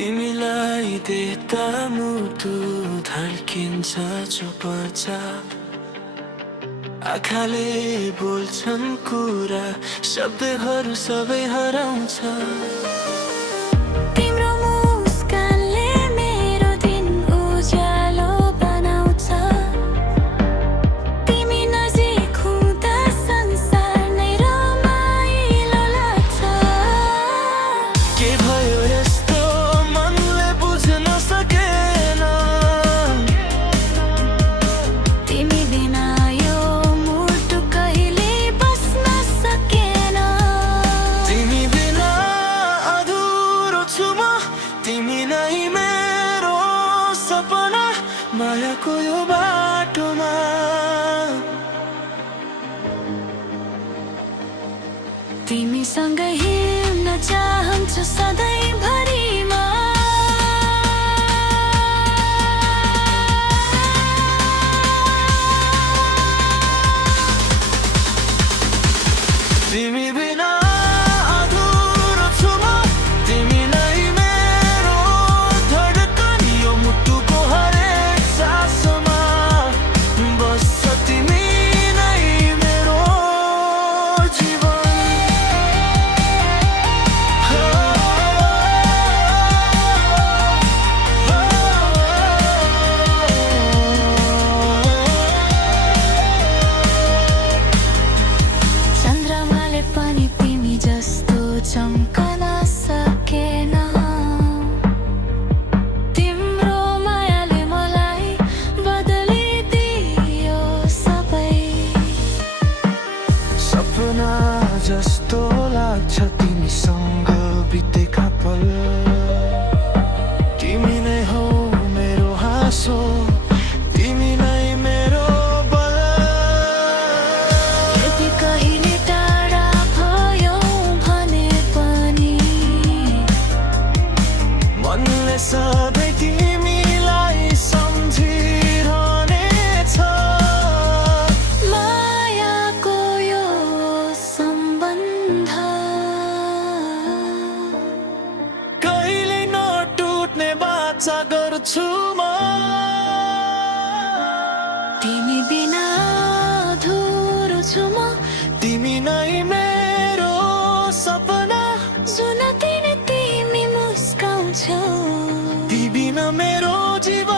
तिमीलाई देख्दा मुटु धड्किन्छ चुपचाप। आँखाले बोल्छन् कुरा, शब्दहरू सबै हराउँछ। तिम्रो मुस्कानले मेरो दिन उज्यालो बनाउँछ। तिमी नजिक हुँदा संसार नै रमाइलो लाग्छ। के भयो यस्तो मनले बुझ्न सकेन। तिमी बिना यो मुटु कहिले बस्न सकेन। तिमी बिना अधुरो छु म, तिमी नै मेरो सपना मायाको यो बाटोमा। तिमीसँग हिँड्न चाहन्छु सधैँभरिमा। तिमी बिना अधुरो छु म, तिमी नै मेरो धड्कन, यो मुटुको हरेक सासमा बस्छ तिमी नै मेरो जीवन। चन्द्रमाले पनि तिमी जस्तो चम्कन सकेन। तिम्रो मायाले मलाई बदलिदियो सबै। सपना जस्तो लाग्छ तिमीसँग बितेका पल। तिमी नै हौ मेरो हाँसो, तिमी नै मेरो बल। यदि कहिले टाढा भयौ भने पनि मनले सधैँ तिमीलाई सम्झिरहनेछ। मायाको यो सम्बन्ध कहिले नटुट्ने बाचा गर्छु म। तिमी बिना अधुरो छु म। तिमी नै मेरो सपना, जुन दिन तिमी मुस्काउँछौ, ती बिना मेरो जीवन